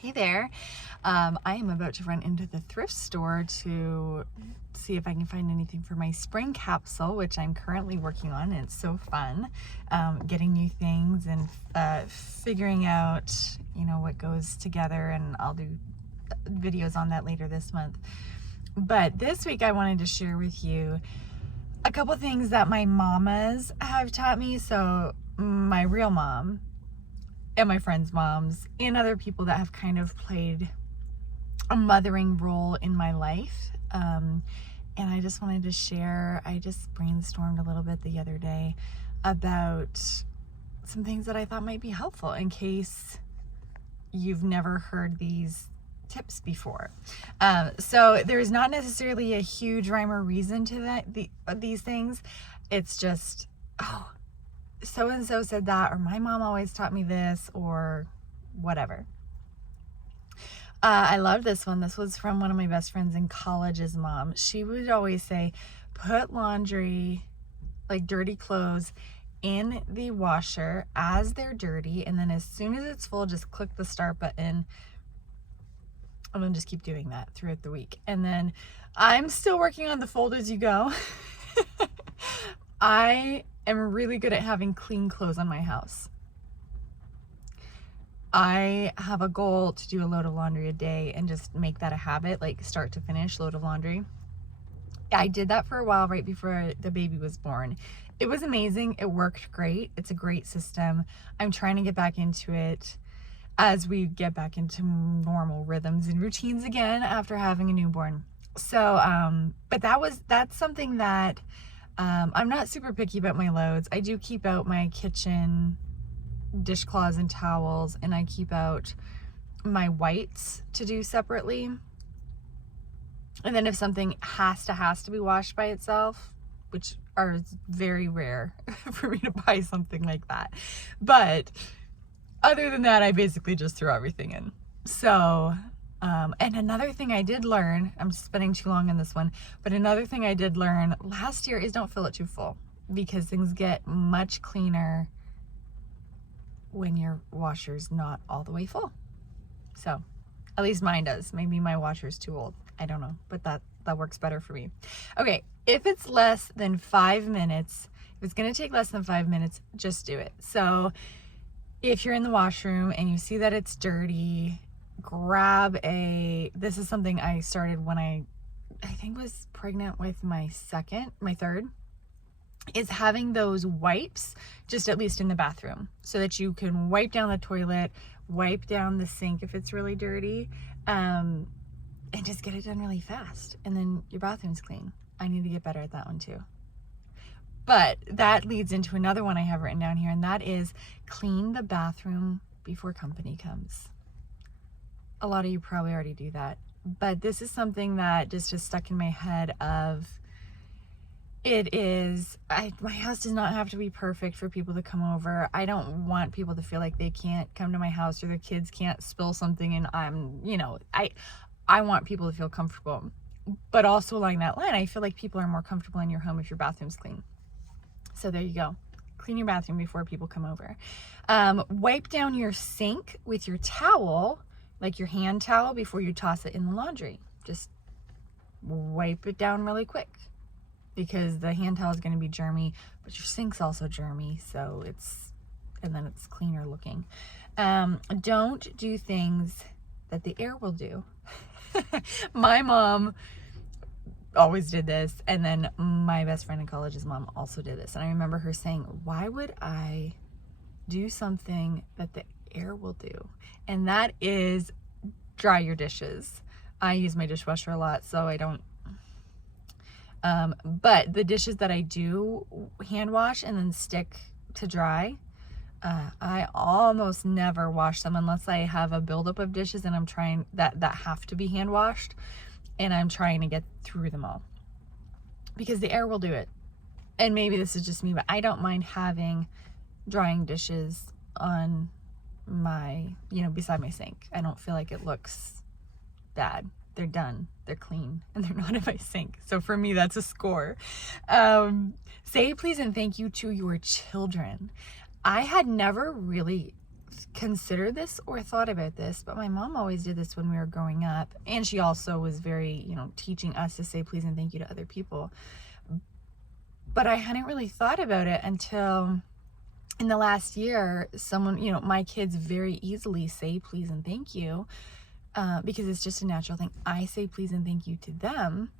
Hey there. I am about to run into the thrift store to see if I can find anything for my spring capsule, which I'm currently working on, and it's so fun getting new things and figuring out, what goes together, and I'll do videos on that later this month. But this week I wanted to share with you a couple things that my mamas have taught me. So my real mom and my friends' moms and other people that have kind of played a mothering role in my life. And I just wanted to share, I just brainstormed a little bit the other day about some things that I thought might be helpful in case you've never heard these tips before. So there's not necessarily a huge rhyme or reason to these things. It's just, so-and-so said that, or my mom always taught me this, or whatever. I love this one. This was from one of my best friends in college's mom. She would always say, put laundry, like dirty clothes, in the washer as they're dirty, and then as soon as it's full, just click the start button. I'm gonna just keep doing that throughout the week. And then I'm still working on the fold as you go. I am really good at having clean clothes on my house. I have a goal to do a load of laundry a day and just make that a habit, like start to finish load of laundry. I did that for a while right before the baby was born. It was amazing. It worked great. It's a great system. I'm trying to get back into it as we get back into normal rhythms and routines again after having a newborn. So, but that's something that I'm not super picky about my loads. I do keep out my kitchen dishcloths and towels, and I keep out my whites to do separately. And then if something has to be washed by itself, which are very rare for me to buy something like that. But other than that, I basically just throw everything in. So, and another thing I did learn, I'm spending too long on this one, but another thing I did learn last year is don't fill it too full, because things get much cleaner when your washer's not all the way full. So, at least mine does. Maybe my washer's too old. I don't know, but that works better for me. Okay, if it's less than 5 minutes, if it's gonna take less than 5 minutes, just do it. So, if you're in the washroom and you see that it's dirty, this is something I started when I think was pregnant with my third, is having those wipes just at least in the bathroom so that you can wipe down the toilet, wipe down the sink if it's really dirty, and just get it done really fast. And then your bathroom's clean. I need to get better at that one too. But that leads into another one I have written down here, and that is clean the bathroom before company comes. A lot of you probably already do that, but this is something that just is stuck in my head of, my house does not have to be perfect for people to come over. I don't want people to feel like they can't come to my house, or their kids can't spill something, and I want people to feel comfortable. But also along that line, I feel like people are more comfortable in your home if your bathroom's clean. So there you go. Clean your bathroom before people come over. Wipe down your sink with your towel, like your hand towel, before you toss it in the laundry. Just wipe it down really quick, because the hand towel is going to be germy, but your sink's also germy, and then it's cleaner looking. Don't do things that the air will do. My mom always did this, and then my best friend in college's mom also did this, and I remember her saying, why would I do something that the air will do? And that is dry your dishes. I use my dishwasher a lot, so I don't but the dishes that I do hand wash and then stick to dry, I almost never wash them unless I have a buildup of dishes and I'm trying that have to be hand washed, and I'm trying to get through them all, because the air will do it. And maybe this is just me, but I don't mind having drying dishes on my, beside my sink. I don't feel like it looks bad. They're done, they're clean, and they're not in my sink. So for me, that's a score. Say please and thank you to your children. I had never really considered this or thought about this, but my mom always did this when we were growing up. And she also was very, teaching us to say please and thank you to other people. But I hadn't really thought about it until in the last year. Someone, my kids very easily say please and thank you because it's just a natural thing. I say please and thank you to them.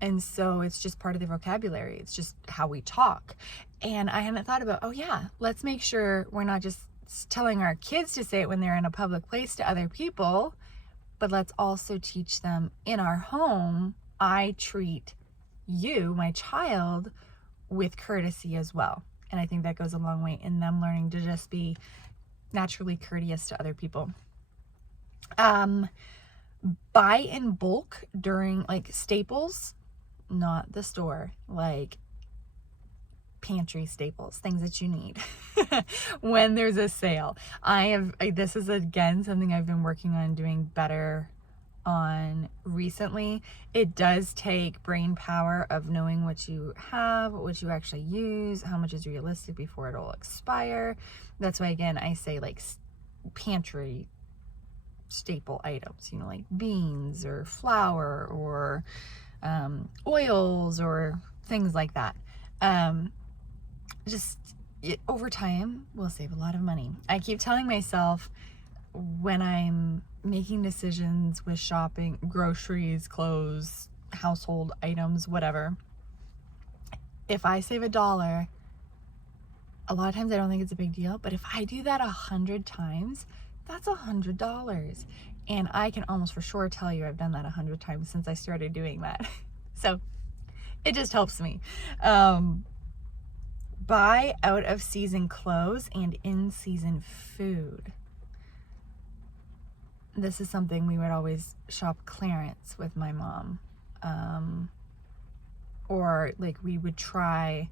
And so it's just part of their vocabulary. It's just how we talk. And I hadn't thought about, oh yeah, let's make sure we're not just telling our kids to say it when they're in a public place to other people, but let's also teach them in our home, I treat you, my child, with courtesy as well. And I think that goes a long way in them learning to just be naturally courteous to other people. Buy in bulk during like Staples, not the store, like pantry staples, things that you need when there's a sale. This is again something I've been working on doing better on recently. It does take brain power of knowing what you have, what you actually use, how much is realistic before it'll expire. That's why again I say like pantry staple items, like beans or flour or oils or things like that. Over time will save a lot of money. I keep telling myself when I'm making decisions with shopping, groceries, clothes, household items, whatever, if I save $1, a lot of times I don't think it's a big deal, but if I do that 100 times, that's $100. And I can almost for sure tell you I've done that 100 times since I started doing that. So it just helps me. Buy out of season clothes and in season food. This is something we would always shop clearance with my mom. Or like we would try,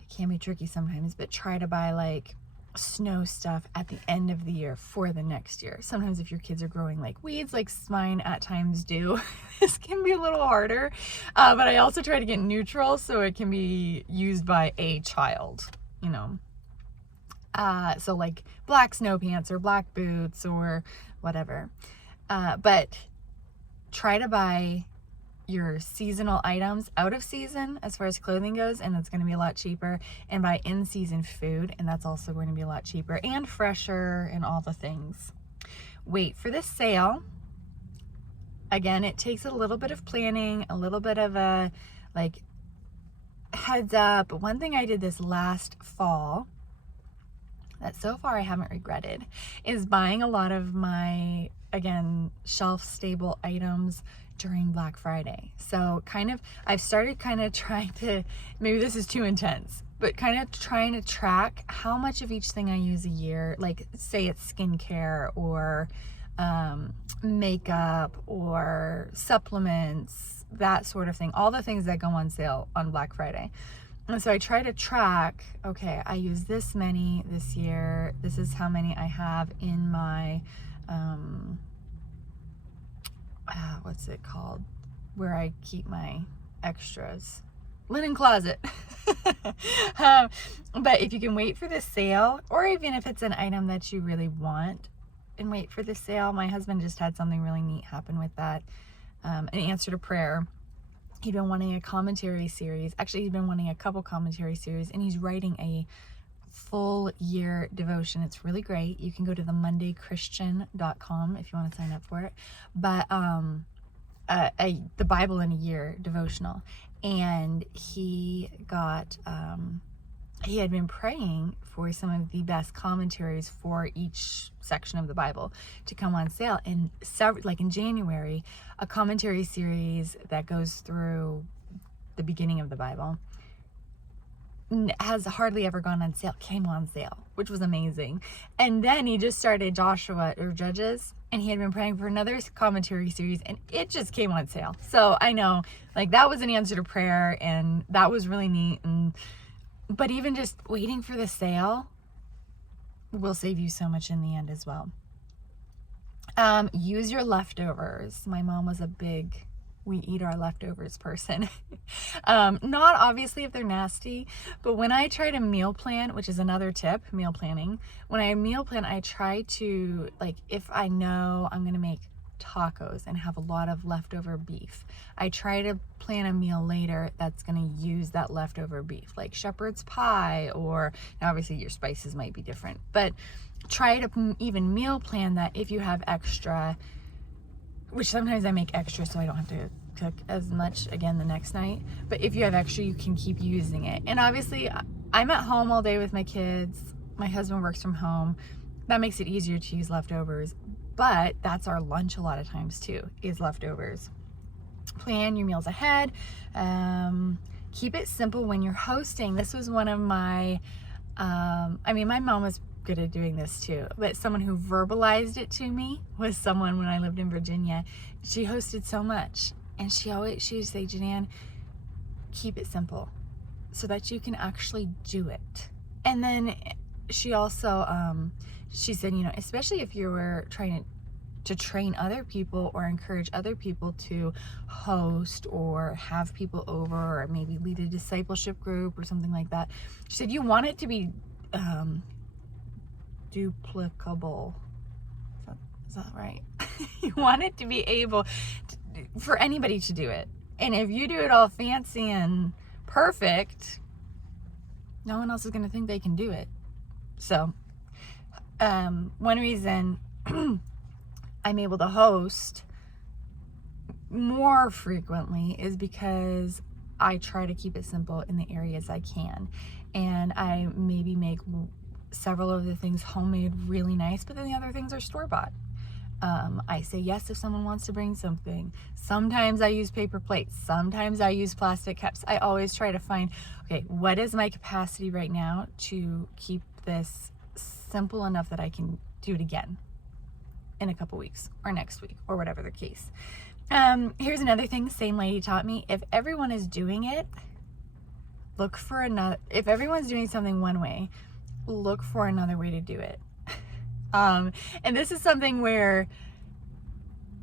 it can be tricky sometimes, but try to buy like snow stuff at the end of the year for the next year. Sometimes if your kids are growing like weeds, like mine at times do, this can be a little harder. But I also try to get neutral so it can be used by a child, so like black snow pants or black boots or whatever. But try to buy your seasonal items out of season as far as clothing goes, and it's going to be a lot cheaper, and buy in season food, and that's also going to be a lot cheaper and fresher and all the things. Wait for the sale. Again, it takes a little bit of planning, a little bit of a like heads up. But one thing I did this last fall that so far I haven't regretted is buying a lot of my, again, shelf stable items during Black Friday. So I've started trying to, maybe this is too intense, but kind of trying to track how much of each thing I use a year, like say it's skincare or makeup or supplements, that sort of thing, all the things that go on sale on Black Friday. And so I try to track, okay, I use this many this year, this is how many I have in my what's it called, where I keep my extras, linen closet. But if you can wait for the sale, or even if it's an item that you really want and wait for the sale, my husband just had something really neat happen with that. An answer to prayer. He'd been wanting a commentary series. Actually, he'd been wanting a couple commentary series, and he's writing a full year devotion. It's really great. You can go to themondaychristian.com if you want to sign up for it. But the Bible in a Year devotional. And he got, he had been praying for some of the best commentaries for each section of the Bible to come on sale. And like in January, a commentary series that goes through the beginning of the Bible has hardly ever gone on sale, came on sale, which was amazing. And then he just started Joshua or Judges, and he had been praying for another commentary series, and it just came on sale. So I know, like, that was an answer to prayer, and that was really neat. But even just waiting for the sale will save you so much in the end as well. Use your leftovers. My mom was a big we eat our leftovers person. Not obviously if they're nasty, but when I try to meal plan, which is another tip, meal planning, when I meal plan, I try to, like, if I know I'm going to make tacos and have a lot of leftover beef, I try to plan a meal later that's going to use that leftover beef, like shepherd's pie, or now obviously your spices might be different, but try to even meal plan that if you have extra, which sometimes I make extra so I don't have to cook as much again the next night, but if you have extra, you can keep using it. And obviously I'm at home all day with my kids, my husband works from home, that makes it easier to use leftovers, but that's our lunch a lot of times too, is leftovers. Plan your meals ahead. Keep it simple when you're hosting. This was one of my, my mom was good at doing this too, but someone who verbalized it to me was someone when I lived in Virginia. She hosted so much, and she would say, Janann, keep it simple so that you can actually do it. And then she also, she said, especially if you were trying to train other people or encourage other people to host or have people over, or maybe lead a discipleship group or something like that. She said, you want it to be duplicable. Is that right? You want it to be able for anybody to do it. And if you do it all fancy and perfect, no one else is going to think they can do it. So one reason I'm able to host more frequently is because I try to keep it simple in the areas I can. And I maybe make several of the things homemade really nice, but then the other things are store-bought. I say yes if someone wants to bring something. Sometimes I use paper plates. Sometimes I use plastic cups. I always try to find, okay, what is my capacity right now to keep this simple enough that I can do it again in a couple weeks or next week or whatever the case. Here's another thing the same lady taught me. If everyone is doing it, look for another. If everyone's doing something one way, look for another way to do it. And this is something where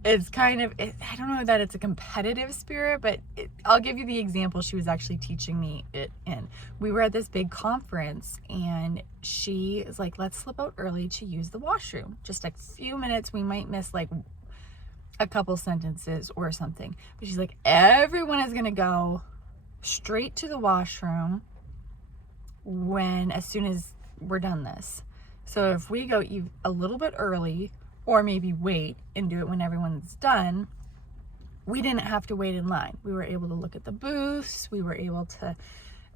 it's kind of, I don't know that it's a competitive spirit, but I'll give you the example she was actually teaching me it in. We were at this big conference, and she is like, let's slip out early to use the washroom. Just a few minutes, we might miss like a couple sentences or something. But she's like, everyone is going to go straight to the washroom as soon as we're done this. So if we go a little bit early, or maybe wait and do it when everyone's done, we didn't have to wait in line. We were able to look at the booths. We were able to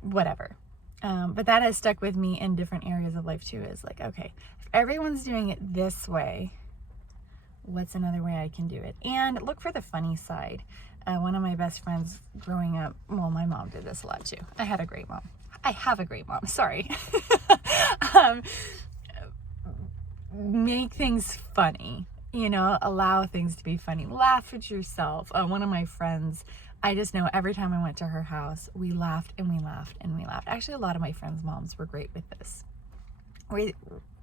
whatever. But that has stuck with me in different areas of life too, is like, okay, if everyone's doing it this way, what's another way I can do it? And look for the funny side. One of my best friends growing up, well, my mom did this a lot too. I have a great mom, sorry. Make things funny, allow things to be funny. Laugh at yourself. One of my friends, I just know every time I went to her house, we laughed and we laughed and we laughed. Actually, a lot of my friends' moms were great with this.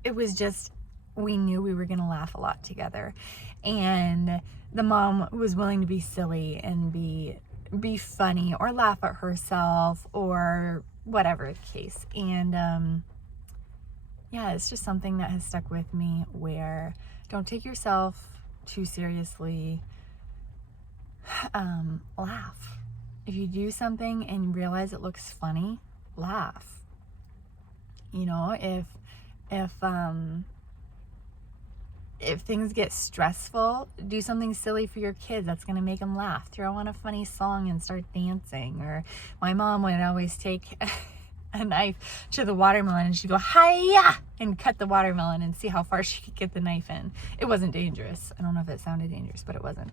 It was just, we knew we were going to laugh a lot together. And the mom was willing to be silly and be funny or laugh at herself or whatever the case. And, yeah, it's just something that has stuck with me, where don't take yourself too seriously. Laugh. If you do something and you realize it looks funny, laugh. If things get stressful, do something silly for your kids that's going to make them laugh. Throw on a funny song and start dancing. Or my mom would always take a knife to the watermelon and she'd go, hi-ya, and cut the watermelon and see how far she could get the knife in. It wasn't dangerous. I don't know if it sounded dangerous, but it wasn't.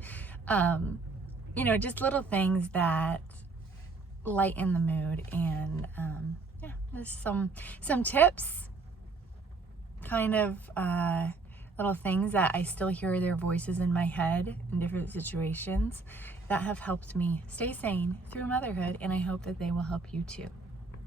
Just little things that lighten the mood. And there's some tips, kind of little things that I still hear their voices in my head in different situations that have helped me stay sane through motherhood, and I hope that they will help you too.